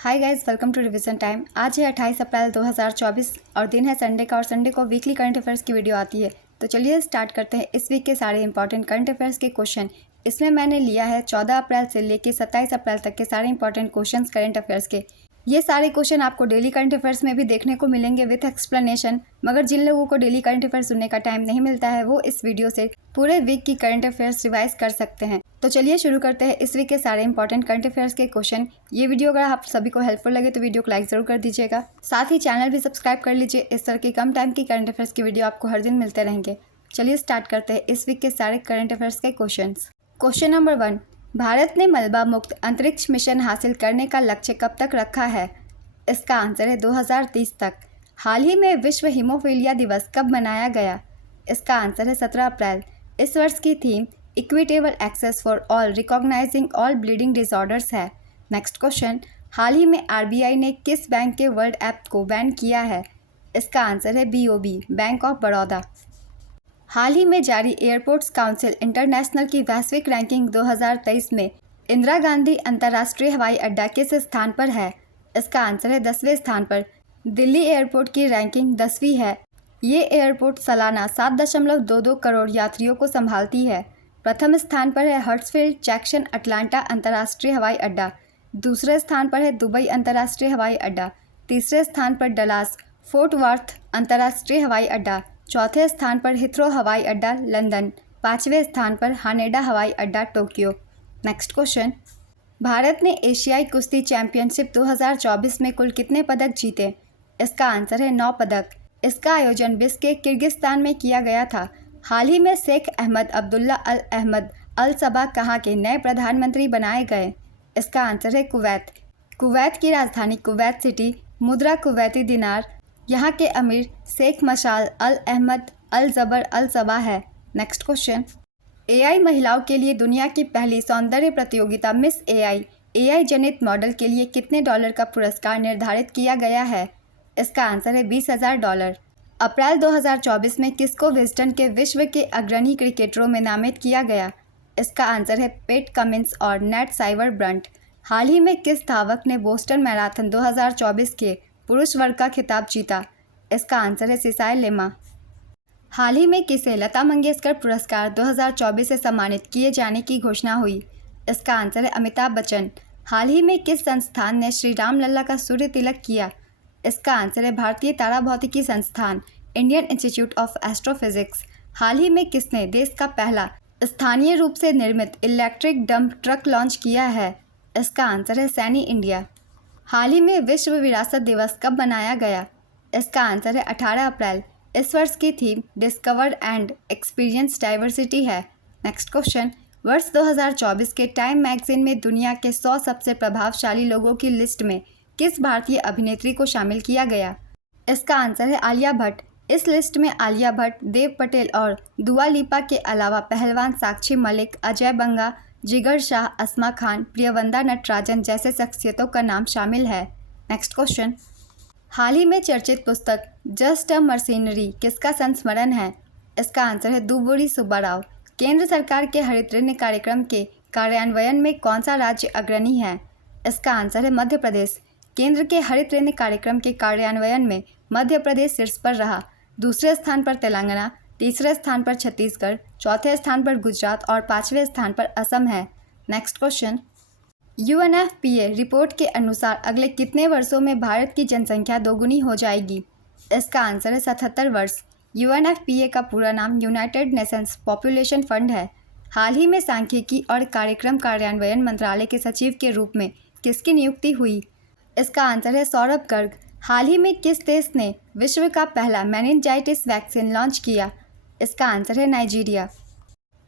Hi guys, welcome to revision time. आज है 28 अप्रैल 2024 और दिन है संडे का। और संडे को वीकली करंट अफेयर्स की वीडियो आती है। तो चलिए स्टार्ट करते हैं इस वीक के सारे इंपॉर्टेंट करंट अफेयर्स के क्वेश्चन। इसमें मैंने लिया है 14 अप्रैल से लेकर 27 अप्रैल तक के सारे इंपॉर्टेंट क्वेश्चन करंट अफेयर्स के। ये सारे क्वेश्चन आपको डेली करंट अफेयर्स में भी देखने को मिलेंगे विथ एक्सप्लेनेशन। मगर जिन लोगों को डेली करंट अफेयर्स सुनने का टाइम नहीं मिलता है वो इस वीडियो से पूरे वीक की करंट अफेयर्स रिवाइज कर सकते हैं। तो चलिए शुरू करते हैं इस वीक के सारे इंपॉर्टेंट करंट अफेयर्स के क्वेश्चन। ये वीडियो अगर आप सभी को हेल्पफुल लगे तो वीडियो को लाइक जरूर कर दीजिएगा। साथ ही चैनल भी सब्सक्राइब कर लीजिए। इस तरह की कम टाइम की करंट अफेयर्स की वीडियो आपको हर दिन मिलते रहेंगे। चलिए स्टार्ट करते हैं इस वीक के सारे करंट अफेयर्स के क्वेश्चन। क्वेश्चन नंबर 1, भारत ने मलबा मुक्त अंतरिक्ष मिशन हासिल करने का लक्ष्य कब तक रखा है? इसका आंसर है 2030 तक। हाल ही में विश्व हीमोफीलिया दिवस कब मनाया गया? इसका आंसर है 17 अप्रैल। इस वर्ष की theme equitable access for all recognising all bleeding disorders है। नेक्स्ट क्वेश्चन, हाल ही में आरबीआई ने किस बैंक के वर्ल्ड ऐप को बैन किया है? इसका आंसर है बीओबी, बैंक ऑफ बड़ौदा। हाल ही में जारी एयरपोर्ट्स काउंसिल इंटरनेशनल की वैश्विक रैंकिंग 2023 में इंदिरा गांधी अंतर्राष्ट्रीय हवाई अड्डा किस स्थान पर है? इसका आंसर है 10वें स्थान पर। दिल्ली एयरपोर्ट की रैंकिंग 10वीं है। ये एयरपोर्ट सालाना 7.22 करोड़ यात्रियों को संभालती है। प्रथम स्थान पर है हर्ट्सफील्ड जैक्सन अटलांटा अंतर्राष्ट्रीय हवाई अड्डा। दूसरे स्थान पर है दुबई अंतर्राष्ट्रीय हवाई अड्डा। तीसरे स्थान पर डलास फोर्ट वर्थ अंतर्राष्ट्रीय हवाई अड्डा। चौथे स्थान पर हिथ्रो हवाई अड्डा लंदन। पाँचवें स्थान पर हानेडा हवाई अड्डा टोक्यो। नेक्स्ट क्वेश्चन, भारत ने एशियाई कुश्ती चैंपियनशिप 2024 में कुल कितने पदक जीते? इसका आंसर है 9 पदक। इसका आयोजन बिश्केक किर्गिस्तान में किया गया था। हाल ही में शेख अहमद अब्दुल्ला अल अहमद अल सबा कहाँ के नए प्रधानमंत्री बनाए गए? इसका आंसर है कुवैत। कुवैत की राजधानी कुवैत सिटी, मुद्रा कुवैती दिनार। यहाँ के अमीर शेख मशाल अल अहमद अल जबर अल सबा है। नेक्स्ट क्वेश्चन, एआई महिलाओं के लिए दुनिया की पहली सौंदर्य प्रतियोगिता मिस एआई जनित मॉडल के लिए कितने डॉलर का पुरस्कार निर्धारित किया गया है? इसका आंसर है $20,000। अप्रैल 2024 में किसको विजडन के विश्व के अग्रणी क्रिकेटरों में नामित किया गया? इसका आंसर है पेट कमिंस और नेट साइवर ब्रंट। हाल ही में किस धावक ने बोस्टन मैराथन 2024 के पुरुष वर्ग का खिताब जीता? इसका आंसर है सिसाई लेमा। हाल ही में किसे लता मंगेशकर पुरस्कार 2024 से सम्मानित किए जाने की घोषणा हुई? इसका आंसर है अमिताभ बच्चन। हाल ही में किस संस्थान ने श्री राम लल्ला का सूर्य तिलक किया? इसका आंसर है भारतीय तारा भौतिकी संस्थान, इंडियन इंस्टीट्यूट ऑफ एस्ट्रोफिजिक्स। हाल ही में किसने देश का पहला स्थानीय रूप से निर्मित इलेक्ट्रिक डंप ट्रक लॉन्च किया है? इसका आंसर है सैनी इंडिया। हाल ही में विश्व विरासत दिवस कब मनाया गया? इसका आंसर है 18 अप्रैल। इस वर्ष की theme discover and experience diversity है। नेक्स्ट क्वेश्चन, वर्ष 2024 के टाइम मैगजीन में दुनिया के 100 सबसे प्रभावशाली लोगों की लिस्ट में किस भारतीय अभिनेत्री को शामिल किया गया? इसका आंसर है आलिया भट्ट। इस लिस्ट में आलिया भट्ट, देव पटेल और दुआ लिपा के अलावा पहलवान साक्षी मलिक, अजय बंगा, जिगर शाह, अस्मा खान, प्रियवंदा नटराजन जैसे शख्सियतों का नाम शामिल है। नेक्स्ट क्वेश्चन, हाल ही में चर्चित पुस्तक जस्ट अ मर्सिनरी किसका संस्मरण है? इसका आंसर है दुव्वूरी सुब्बाराव। केंद्र सरकार के हरित ऋण कार्यक्रम के कार्यान्वयन में कौन सा राज्य अग्रणी है? इसका आंसर है मध्य प्रदेश। केंद्र के हरित ऋण कार्यक्रम के कार्यान्वयन में मध्य प्रदेश शीर्ष पर रहा। दूसरे स्थान पर तेलंगाना, तीसरे स्थान पर छत्तीसगढ़, चौथे स्थान पर गुजरात और पाँचवें स्थान पर असम है। नेक्स्ट क्वेश्चन, यूएनएफपीए रिपोर्ट के अनुसार अगले कितने वर्षों में भारत की जनसंख्या दोगुनी हो जाएगी? इसका आंसर है 77 वर्ष। यूएनएफपीए का पूरा नाम यूनाइटेड नेशंस पॉपुलेशन फंड है। हाल ही में सांख्यिकी और कार्यक्रम कार्यान्वयन मंत्रालय के सचिव के रूप में किसकी नियुक्ति हुई? इसका आंसर है सौरभ गर्ग। हाल ही में किस देश ने विश्व का पहला मेनिनजाइटिस वैक्सीन लॉन्च किया? इसका आंसर है नाइजीरिया।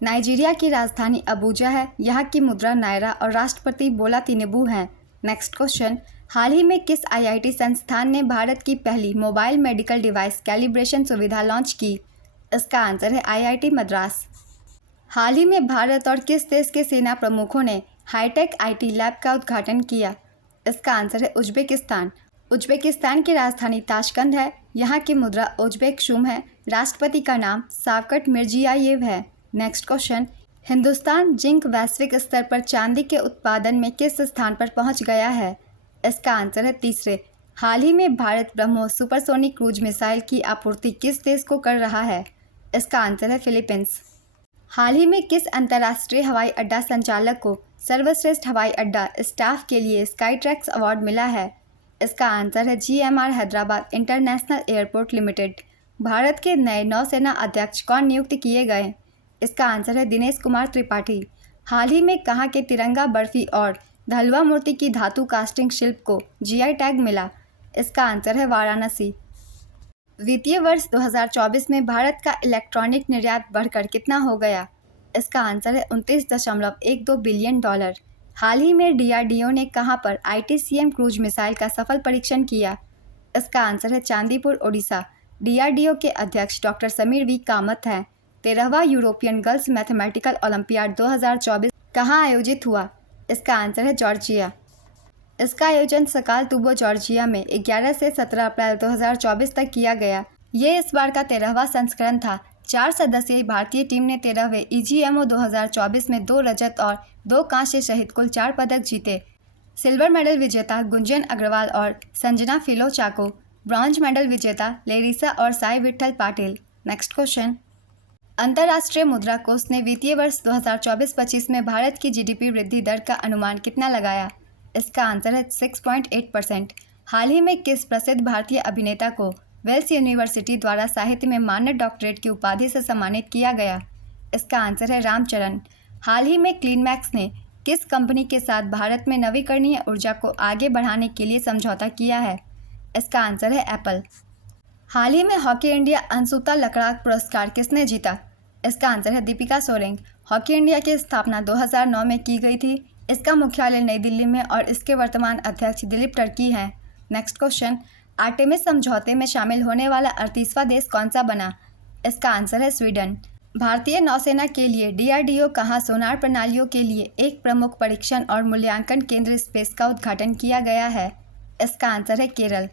नाइजीरिया की राजधानी अबूजा है। यहाँ की मुद्रा नायरा और राष्ट्रपति बोला तिनुबू हैं। नेक्स्ट क्वेश्चन, हाल ही में किस आईआईटी संस्थान ने भारत की पहली मोबाइल मेडिकल डिवाइस कैलिब्रेशन सुविधा लॉन्च की? इसका आंसर है आईआईटी मद्रास। हाल ही में भारत और किस देश के सेना प्रमुखों ने हाईटेक आईटी लैब का उद्घाटन किया? इसका आंसर है उज्बेकिस्तान। उज्बेकिस्तान की राजधानी ताशकंद है। यहाँ की मुद्रा उज्बेक शूम है। राष्ट्रपति का नाम शावकत मिर्जियायेव है। नेक्स्ट क्वेश्चन, हिंदुस्तान जिंक वैश्विक स्तर पर चांदी के उत्पादन में किस स्थान पर पहुंच गया है? इसका आंसर है तीसरे। हाल ही में Bharat BrahMos supersonic cruise missile की आपूर्ति किस देश को कर रहा है? इसका आंसर है फिलीपींस। हाल ही में किस अंतर्राष्ट्रीय हवाई अड्डा संचालक को सर्वश्रेष्ठ हवाई अड्डा स्टाफ के लिए स्काईट्रैक्स अवार्ड मिला है? इसका आंसर है GMR Hyderabad international airport limited. Bharat के नए नौसेना अध्यक्ष कौन नियुक्त किए गए? इसका आंसर है दिनेश कुमार त्रिपाठी। हाल ही में कहाँ के तिरंगा बर्फी और धलवा मूर्ति की धातु कास्टिंग शिल्प को GI टैग मिला? इसका आंसर है वाराणसी। वित्तीय वर्ष 2024 में भारत का इलेक्ट्रॉनिक निर्यात बढ़कर कितना हो गया? इसका आंसर है $29.12 बिलियन। हाल ही में DRDO ने कहां पर ITCM क्रूज मिसाइल का सफल परीक्षण किया? इसका आंसर है चांदीपुर, ओडिशा। DRDO के अध्यक्ष डॉक्टर समीर V कामत हैं। 13वां यूरोपियन गर्ल्स मैथमेटिकल ओलंपियाड 2024 कहां आयोजित हुआ? इसका आंसर है जॉर्जिया। इसका आयोजन सकालतुबो, जॉर्जिया में 11 से 17 अप्रैल 2024 तक किया गया। ये इस बार का 13वां संस्करण था। 4 सदस्यीय भारतीय टीम ने 13वें EGMO 2024 में 2 रजत और 2 कांस्य सहित कुल 4 पदक जीते। सिल्वर मेडल विजेता गुंजन अग्रवाल और संजना फिलोचाको, ब्रॉन्ज मेडल विजेता लेरिसा और साई विट्ठल पाटिल। Next question. अंतर्राष्ट्रीय मुद्रा कोष ने वित्तीय वर्ष 2024-25 में भारत की GDP वृद्धि दर का अनुमान कितना लगाया? इसका आंसर है 6.8%। हाल ही में किस प्रसिद्ध भारतीय अभिनेता को वेल्स यूनिवर्सिटी द्वारा साहित्य में मानद डॉक्टरेट की उपाधि से सम्मानित किया गया? इसका आंसर है रामचरण। हाल ही में क्लीनमैक्स ने किस कंपनी के साथ भारत में नवीकरणीय ऊर्जा को आगे बढ़ाने के लिए समझौता किया है? इसका आंसर है एप्पल। हाल ही में हॉकी इंडिया अंशुता लकड़ाक पुरस्कार किसने जीता? इसका आंसर है दीपिका सोरेंग। हॉकी इंडिया की स्थापना 2009 में की गई थी। इसका मुख्यालय नई दिल्ली में और इसके वर्तमान अध्यक्ष दिलीप टर्की हैं। Next question. आर्टेमिस समझौते में शामिल होने वाला 38वां देश कौन सा बना? इसका आंसर है स्वीडन। भारतीय नौसेना के लिए DRDO कहाँ सोनार प्रणालियों के लिए एक प्रमुख परीक्षण और मूल्यांकन केंद्र स्पेस का उद्घाटन किया गया है? इसका आंसर है केरल।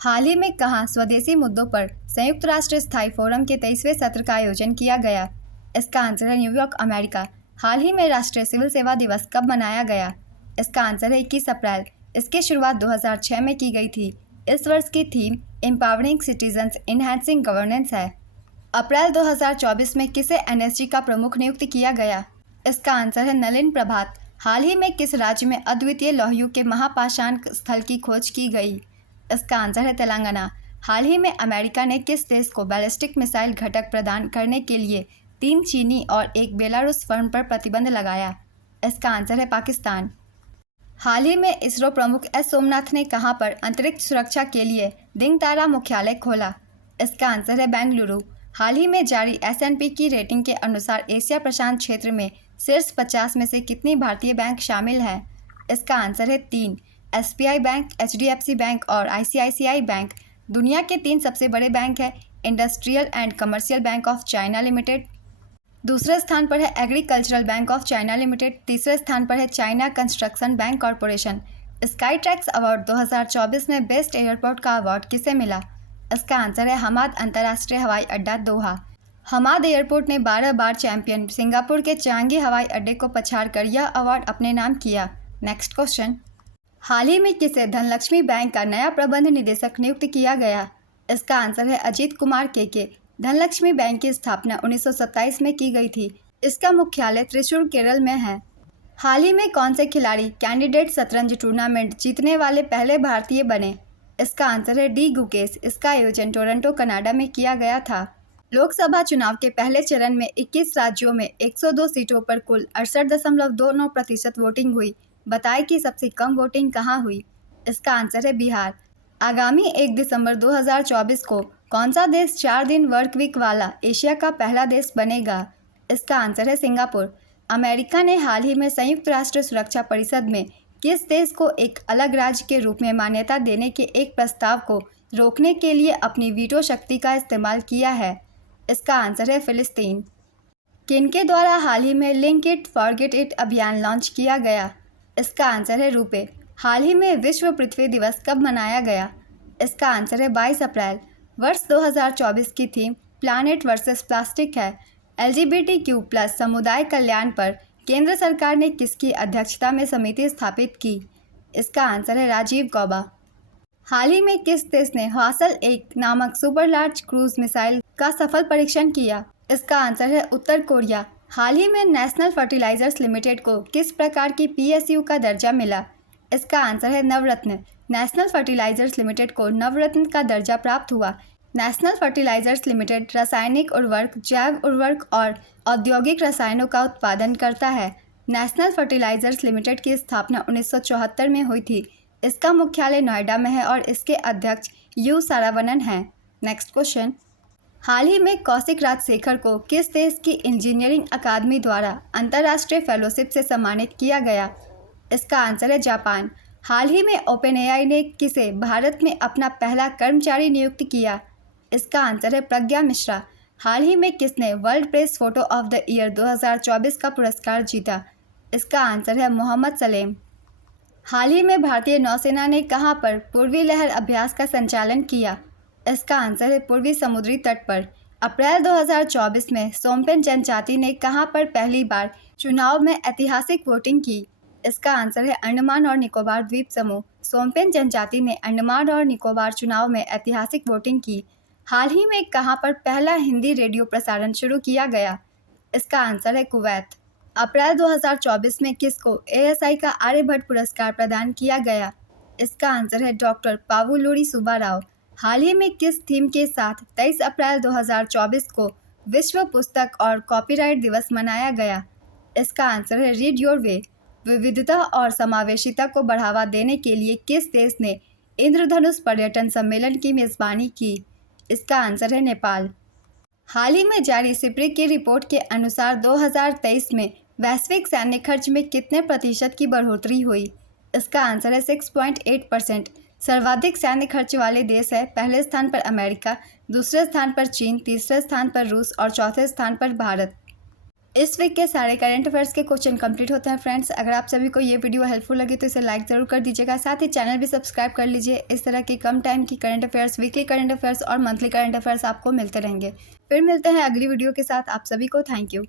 हाल ही में कहाँ स्वदेशी मुद्दों पर संयुक्त राष्ट्र स्थायी फोरम के 23वें सत्र का आयोजन किया गया? इसका आंसर है न्यूयॉर्क, अमेरिका। हाल ही में राष्ट्रीय सिविल सेवा दिवस कब मनाया गया? इसका आंसर है 21 अप्रैल। इसकी शुरुआत 2006 में की गई थी। इस वर्ष की theme empowering citizens enhancing governance है। अप्रैल 2024 में किसे NSG का प्रमुख नियुक्त किया गया? इसका आंसर है नलिन प्रभात। हाल ही में किस राज्य में अद्वितीय लौह युग के महापाषाण स्थल की खोज की गई? इसका आंसर है तेलंगाना। हाल ही में अमेरिका ने किस देश को बैलिस्टिक मिसाइल घटक प्रदान करने के लिए 3 चीनी और 1 बेलारूस फर्म पर प्रतिबंध लगाया? इसका आंसर है पाकिस्तान। हाल ही में इसरो प्रमुख S सोमनाथ ने कहां पर अंतरिक्ष सुरक्षा के लिए दिनतारा मुख्यालय खोला? इसका आंसर है बेंगलुरु। हाल ही में जारी S&P की रेटिंग के अनुसार एशिया प्रशांत क्षेत्र में शीर्ष 50 में से कितनी भारतीय बैंक शामिल हैं? इसका आंसर है 3। SBI बैंक, HDFC बैंक और ICICI बैंक। दुनिया के 3 सबसे बड़े बैंक हैं industrial and commercial bank of China limited, दूसरे स्थान पर है agricultural bank of China limited, तीसरे स्थान पर है China construction bank corporation. Skytrax award 2024 में बेस्ट एयरपोर्ट का अवार्ड किसे मिला? इसका आंसर है हमाद अंतर्राष्ट्रीय हवाई अड्डा, दोहा। हमाद एयरपोर्ट ने 12 बार चैंपियन सिंगापुर के चांगी हवाई अड्डे को पछाड़कर यह अवार्ड अपने नाम किया। Next question. हाल ही में किसे धनलक्ष्मी बैंक का नया प्रबंध निदेशक नियुक्त किया गया? इसका आंसर है अजीत कुमार के। धनलक्ष्मी बैंक की स्थापना 1927 में की गई थी। इसका मुख्यालय त्रिशूर, केरल में है। हाल ही में कौन से खिलाड़ी कैंडिडेट शतरंज टूर्नामेंट जीतने वाले पहले भारतीय बने? इसका आंसर है डी गुकेश। इसका आयोजन टोरंटो, कनाडा में किया गया था। लोकसभा चुनाव के पहले चरण में 21 राज्यों में 102 सीटों पर कुल 68.29% वोटिंग हुई। बताएं कि सबसे कम वोटिंग कहां हुई? इसका आंसर है बिहार। आगामी 1 दिसंबर 2024 को कौन सा देश 4 दिन वर्क वीक वाला एशिया का पहला देश बनेगा? इसका आंसर है सिंगापुर। अमेरिका ने हाल ही में संयुक्त राष्ट्र सुरक्षा परिषद में किस देश को एक अलग राज्य के रूप में मान्यता देने के एक प्रस्ताव को रोकने के लिए अपनी वीटो शक्ति का इस्तेमाल किया है? इसका आंसर है फिलिस्तीन। किनके द्वारा हाल ही में लिंक इट फॉरगेट इट अभियान लॉन्च किया गया? इसका आंसर है रूपे। हाल ही में विश्व पृथ्वी दिवस कब मनाया गया? इसका आंसर है 22 अप्रैल। वर्ष 2024 की थीम प्लानेट वर्सेस प्लास्टिक है। LGBTQ+ समुदाय कल्याण पर केंद्र सरकार ने किसकी अध्यक्षता में समिति स्थापित की? इसका आंसर है राजीव गौबा। हाल ही में किस देश ने हासल 1 नामक सुपर लार्ज क्रूज मिसाइल का सफल परीक्षण किया? इसका आंसर है उत्तर कोरिया। हाल ही में नेशनल फर्टिलाइजर्स लिमिटेड को किस प्रकार की PSU का दर्जा मिला? इसका आंसर है नवरत्न। नेशनल फर्टिलाइजर्स लिमिटेड को नवरत्न का दर्जा प्राप्त हुआ। नेशनल फर्टिलाइजर्स लिमिटेड रासायनिक उर्वरक, जैव उर्वरक और औद्योगिक रसायनों का उत्पादन करता है। नेशनल फर्टिलाइजर्स लिमिटेड की स्थापना 1974 में हुई थी। इसका मुख्यालय नोएडा में है और इसके अध्यक्ष यू सारावनन हैं। नेक्स्ट क्वेश्चन, हाल ही में कौशिक राजशेखर को किस देश की इंजीनियरिंग अकादमी द्वारा अंतर्राष्ट्रीय फेलोशिप से सम्मानित किया गया? इसका आंसर है जापान। हाल ही में OpenAI ने किसे भारत में अपना पहला कर्मचारी नियुक्त किया? इसका आंसर है प्रज्ञा मिश्रा। हाल ही में किसने world press photo of the year 2024 का पुरस्कार जीता? इसका आंसर है मोहम्मद सलेम। हाल ही में भारतीय नौसेना ने कहां पर पूर्वी लहर अभ्यास का संचालन किया? इसका आंसर है पूर्वी समुद्री तट पर। अप्रैल 2024 में सोमपेन जनजाति ने कहां पर पहली बार चुनाव में ऐतिहासिक वोटिंग की? इसका आंसर है अंडमान और निकोबार द्वीप समूह। सोमपेन जनजाति ने अंडमान और निकोबार चुनाव में ऐतिहासिक वोटिंग की। हाल ही में कहां पर पहला हिंदी रेडियो प्रसारण शुरू किया गया? इसका आंसर है कुवैत। अप्रैल 2024 में किसको ASI का आर्यभट्ट पुरस्कार प्रदान किया गया? इसका आंसर है डॉक्टर पावुलूरी सुब्बाराव। हाल ही में किस थीम के साथ 23 अप्रैल 2024 को विश्व पुस्तक और कॉपीराइट दिवस मनाया गया? इसका आंसर है रीड योर वे। विविधता और समावेशिता को बढ़ावा देने के लिए किस देश ने इंद्रधनुष पर्यटन सम्मेलन की मेज़बानी की? इसका आंसर है नेपाल। हाल ही में जारी सिप्री की रिपोर्ट के अनुसार 2023 में वैश्विक सैन्य खर्च में कितने प्रतिशत की बढ़ोतरी हुई? इसका आंसर है 6.8%। सर्वाधिक सैन्य खर्च वाले देश है, पहले स्थान पर अमेरिका, दूसरे स्थान पर चीन, तीसरे स्थान पर रूस और चौथे स्थान पर भारत। इस वीक के सारे करंट अफेयर्स के क्वेश्चन कंप्लीट होते हैं फ्रेंड्स। अगर आप सभी को ये वीडियो हेल्पफुल लगे तो इसे लाइक ज़रूर कर दीजिएगा, साथ ही चैनल भी सब्सक्राइब कर लीजिए। इस तरह की कम टाइम की current affairs, weekly current affairs और मंथली करंट अफेयर्स आपको मिलते रहेंगे। फिर मिलते हैं अगली वीडियो के साथ। आप सभी को थैंक यू।